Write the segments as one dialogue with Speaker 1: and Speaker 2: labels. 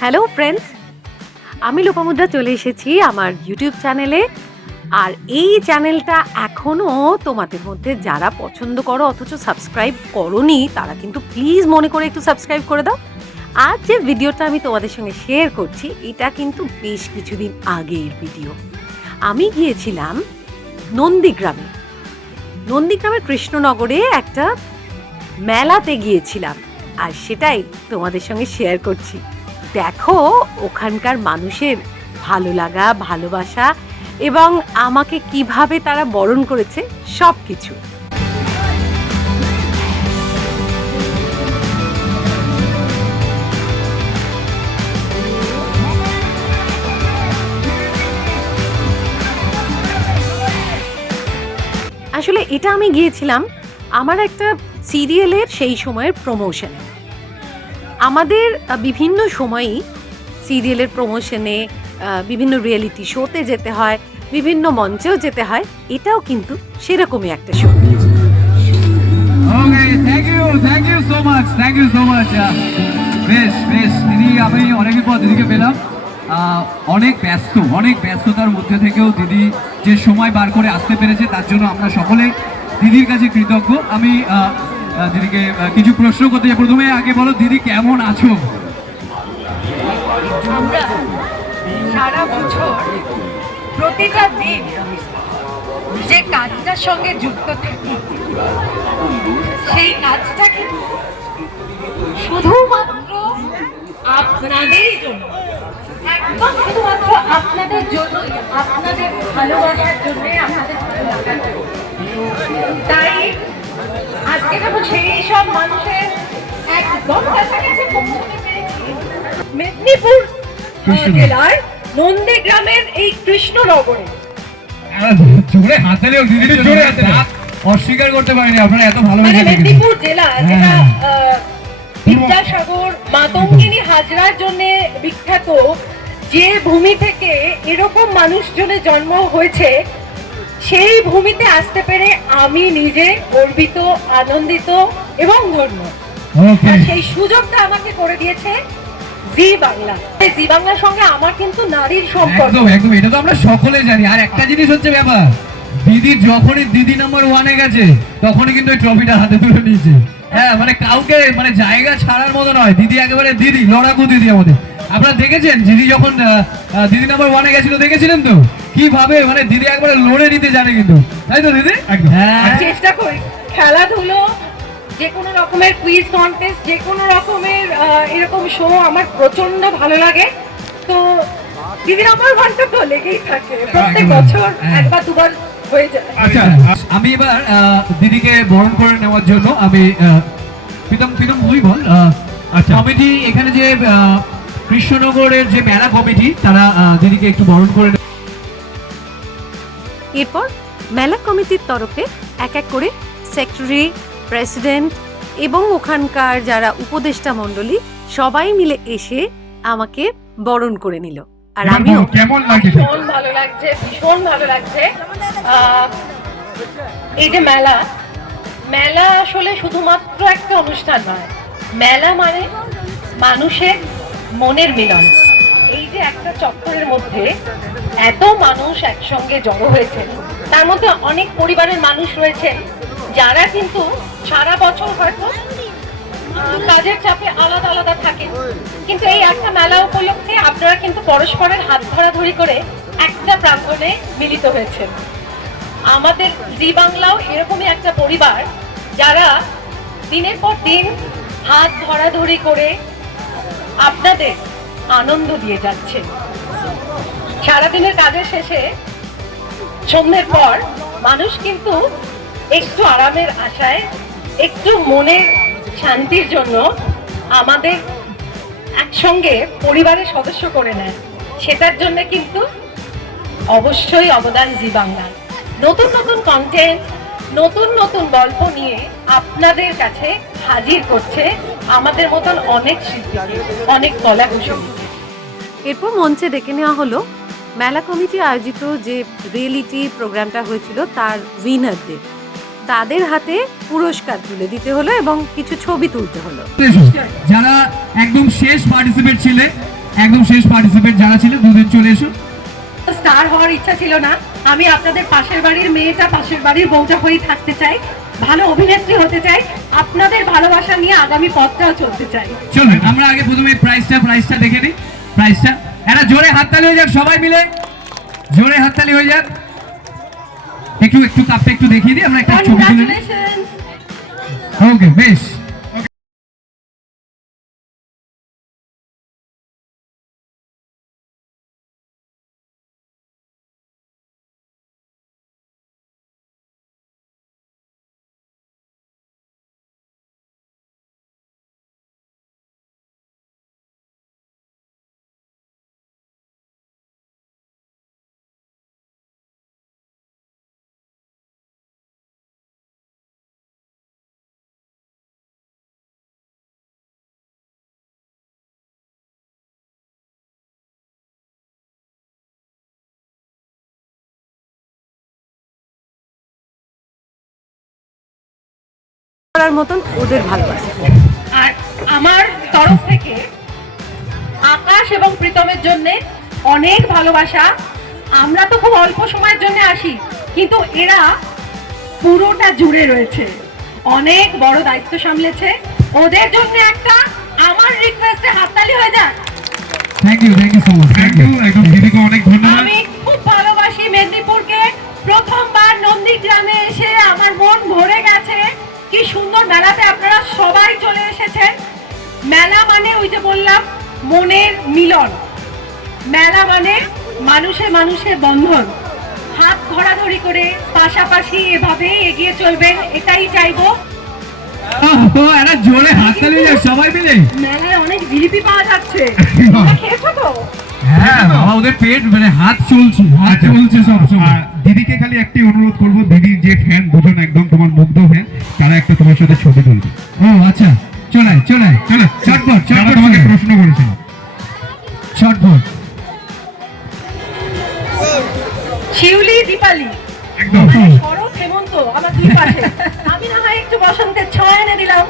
Speaker 1: Hello friends আমি লোপামুদ্রা চলে এসেছি আমার ইউটিউব চ্যানেলে আর এই চ্যানেলটা এখনও তোমাদের মধ্যে যারা পছন্দ করো, অথচ সাবস্ক্রাইব করনি, তারা কিন্তু প্লিজ মনে করে একটু সাবস্ক্রাইব করে দাও। আর যে ভিডিওটা আমি তোমাদের সঙ্গে শেয়ার করছি, এটা কিন্তু বেশ কিছুদিন আগের ভিডিও আমি গিয়েছিলাম নন্দীগ্রামে। নন্দীগ্রামের কৃষ্ণনগরে একটা মেলাতে গিয়েছিলাম। আর সেটাই তোমাদের সঙ্গে শেয়ার করছি। দেখো, ওখানকার মানুষের ভালো লাগা, ভালোবাসা এবং আমাকে কীভাবে তারা বরণ করেছে সব কিছু আসলে এটা আমি গিয়েছিলাম আমার একটা সিরিয়ালের সেই সময়ের প্রমোশনে আমাদের বিভিন্ন সময়ই সিরিয়ালের প্রমোশনে বিভিন্ন রিয়েলিটি শোতে যেতে হয়, বিভিন্ন মঞ্চেও যেতে হয়, এটাও কিন্তু সেরকমই একটা শো
Speaker 2: বেশ বেশ দিদি, আমি অনেকদিন পর দিদিকে পেলাম। অনেক ব্যস্ত, অনেক ব্যস্ততার মধ্যে থেকেও দিদি যে সময় বার করে আসতে পেরেছে, তার জন্য আমরা সকলে দিদির কাছে কৃতজ্ঞ। আমি দিদিকে কিছু প্রশ্ন করতে চাই প্রথমে আগে বলো, দিদি কেমন আছো?
Speaker 3: সারা বছর প্রতিটা দিন যে কাজটার সঙ্গে যুক্ত থাকি, সেই কাজটা কিন্তু শুধুমাত্র জন্য, একদম শুধুমাত্র আপনাদের জন্য আপনাদের ভালোবাসার জন্য জন্য তাই সেই সব মানুষের একদম কাছাকাছি পৌঁছতে পেরেছি মেদিনীপুর জেলার নন্দীগ্রামের এই কৃষ্ণনগরে।
Speaker 2: জোরে হাতালেও জোরে হাতালে অস্বীকার করতে পারিনি আপনারা এত
Speaker 3: মানে মেদিনীপুর জেলা যেটা
Speaker 2: হ্যাঁ।
Speaker 3: বিদ্যাসাগর মাতঙ্গিনী হাজরার জন্য বিখ্যাত যে ভূমি থেকে এরকম মানুষজনের জন্ম হয়েছে সেই ভূমিতে আসতে পেরে আমি নিজে গর্বিত আনন্দিত এবং ধন্য। সেই সুযোগটা আমাকে করে দিয়েছে জি বাংলা। জি বাংলার সঙ্গে আমার কিন্তু নারীর সম্পর্ক।
Speaker 2: একদম একদম এটা তো আমরা সকলে জানি। আর একটা জিনিস হচ্ছে ব্যাপার দিদি যখনই দিদি নাম্বার ওয়ানে গেছে তখনই কিন্তু ওই ট্রফিটা হাতে তুলে নিয়েছে। হ্যাঁ মানে কাউকে মানে জায়গা ছাড়ার মতো নয়। দিদি একেবারে দিদি লড়াকু দিদি আমাদের। আপনারা দেখেছেন দিদি যখন দিদি নাম্বার ওয়ানে গেছিল দেখেছিলেন তো? কীভাবে মানে দিদি একবারে লড়ে নিতে জানে কিন্তু। তাই তো দিদি? হ্যাঁ।
Speaker 3: চেষ্টা করি। খেলাধুলো যে কোনো রকমের কুইজ কন্টেস্ট যে কোনো রকমের এরকম শো আমার প্রচণ্ড ভালো লাগে। তো দিদির আমার ঘণ্টা তো লেগেই থাকে। প্রত্যেক বছর
Speaker 2: হ্যাঁ।
Speaker 3: একবার দুবার হয়ে যায়।
Speaker 2: আচ্ছা আমি এবার আহ, দিদিকে বরণ করে নেওয়ার জন্য আমি আহ, প্রীতম প্রীতম তুই বল আচ্ছা। কমিটি এখানে যে আহ, কৃষ্ণনগরের যে মেলা কমিটি তারা আহ, দিদিকে একটু বরণ করে।
Speaker 1: এরপর মেলা কমিটির তরফে এক এক করে সেক্রেটারি প্রেসিডেন্ট এবং ওখানকার যারা উপদেষ্টা মণ্ডলী সবাই মিলে এসে আমাকে বরণ করে নিল। আর আমিও
Speaker 2: কেমন লাগছে?
Speaker 3: ভীষণ ভালো লাগছে ভীষণ ভালো লাগছে। এই যে মেলা মেলা আসলে শুধুমাত্র একটা অনুষ্ঠান নয় মেলা মানে মানুষের মনের মিলন। এই যে একটা চক্করের মধ্যে এত মানুষ একসঙ্গে জড়ো হয়েছে। তার মধ্যে অনেক পরিবারের মানুষ রয়েছে, যারা কিন্তু সারা বছর হয়তো কাজের চাপে আলাদা আলাদা থাকে কিন্তু এই একটা মেলা উপলক্ষে আপনারা কিন্তু পরস্পরের হাত ধরাধরি করে একটা প্রাঙ্গণে মিলিত হয়েছেন। আমাদের জি বাংলাও এরকমই একটা পরিবার, যারা দিনের পর দিন হাত ধরাধরি করে আপনাদের আনন্দ দিয়ে যাচ্ছে। সারাদিনের কাজের শেষে সন্ধ্যের পর মানুষ কিন্তু একটু আরামের আশায়, একটু মনের শান্তির জন্য আমাদের একসঙ্গে পরিবারের সদস্য করে নেয়। সেটার জন্য কিন্তু অবশ্যই অবদান জি বাংলার নতুন নতুন কন্টেন্ট নতুন নতুন গল্প নিয়ে আপনাদের কাছে হাজির করছে আমাদের মতন অনেক শিল্পী, অনেক কলা কুশলী
Speaker 1: এরপর মঞ্চে ডেকে নেওয়া হলো মেলা কমিটি আয়োজিত যে রিয়েলিটি প্রোগ্রামটা হয়েছিল তার উইনারদের তাদের হাতে পুরস্কার তুলে দিতে হলো এবং কিছু ছবি তুলতে হলো।
Speaker 2: যারা একদম শেষ পার্টিসিপেট ছিলে একদম শেষ পার্টিসিপেট যারা ছিল দুদিন চলে এসো।
Speaker 3: স্টার হওয়ার ইচ্ছা ছিল না। আমি আপনাদের পাশের বাড়ির মেয়েটা পাশের বাড়ির বউটা হয়েই থাকতে চাই ভালো অভিনেত্রী হতে চাই আপনাদের ভালোবাসা নিয়ে আগামী পথটাও চলতে চাই।
Speaker 2: চলুন আমরা আগে প্রথমে প্রাইসটা প্রাইসটা দেখে নিই। প্রাইসটা একটা জোরে হাততালি হয়ে যাক সবাই মিলে। জোরে হাততালি হয়ে যাক। একটু একটু কাপটা একটু দেখিয়ে দিই আমরা একটা ছবি তুলে ওকে বেশ।
Speaker 1: করার মতন ওদের ভালোবাসা।
Speaker 3: আর আমার তরফ থেকে আকাশ এবং প্রীতমের জন্য অনেক ভালোবাসা। আমরা তো খুব অল্প সময়ের জন্য আসি কিন্তু এরা পুরোটা জুড়ে রয়েছে। অনেক বড় দায়িত্ব সামলেছে। ওদের জন্য একটা আমার রিকোয়েস্টে হাততালি হয়ে যাক।
Speaker 2: Thank you thank you so much thank you একদম দিদিকে অনেক
Speaker 3: মেলা মানে ওই যে বললাম মনের মিলন। মেলা মানে মানুষে মানুষে বন্ধন। হাত ধরাধরি করে পাশাপাশি এভাবে এগিয়ে চলবেন এটাই চাইব।
Speaker 2: ও একটা জোরে হাততালি সবাই মিলে।
Speaker 3: মেলায় অনেক জিলিপি পাওয়া যাচ্ছে। খেয়েছো তো?
Speaker 2: হ্যাঁ বাবা ওদের পেট মানে হাত চলছে হাত
Speaker 4: আচ্ছা,
Speaker 2: চলছে সব সময়।
Speaker 4: দিদিকে খালি একটি অনুরোধ করব দিদির যে ফ্যান দুজন একদম তোমার মুগ্ধ ফ্যান তারা একটা তোমার সাথে ছবি তুলবে।
Speaker 2: ও আচ্ছা। চলে চলে চলে চটপট
Speaker 4: যারা তোমাকে প্রশ্ন করেছিল।
Speaker 2: চটপট
Speaker 3: শিউলি দীপালি।
Speaker 4: একদম।
Speaker 3: শরৎ হেমন্ত আমার দুই পাশে। আমি না হয় একটু বসন্তের ছোঁয়া এনে দিলাম।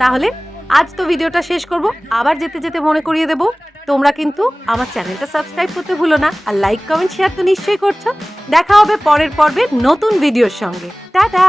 Speaker 1: তাহলে আজ তো ভিডিওটা শেষ করব। আবার যেতে যেতে মনে করিয়ে দেব। তোমরা কিন্তু আমার চ্যানেলটা সাবস্ক্রাইব করতে ভুলো না আর লাইক, কমেন্ট শেয়ার তো নিশ্চয়ই করছ। দেখা হবে পরের পর্বে নতুন ভিডিওর সঙ্গে। টাটা!